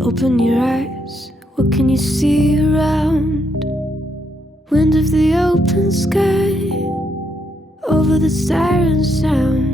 Open your eyes, what can you see around? Wind of the open sky, over the siren sounds.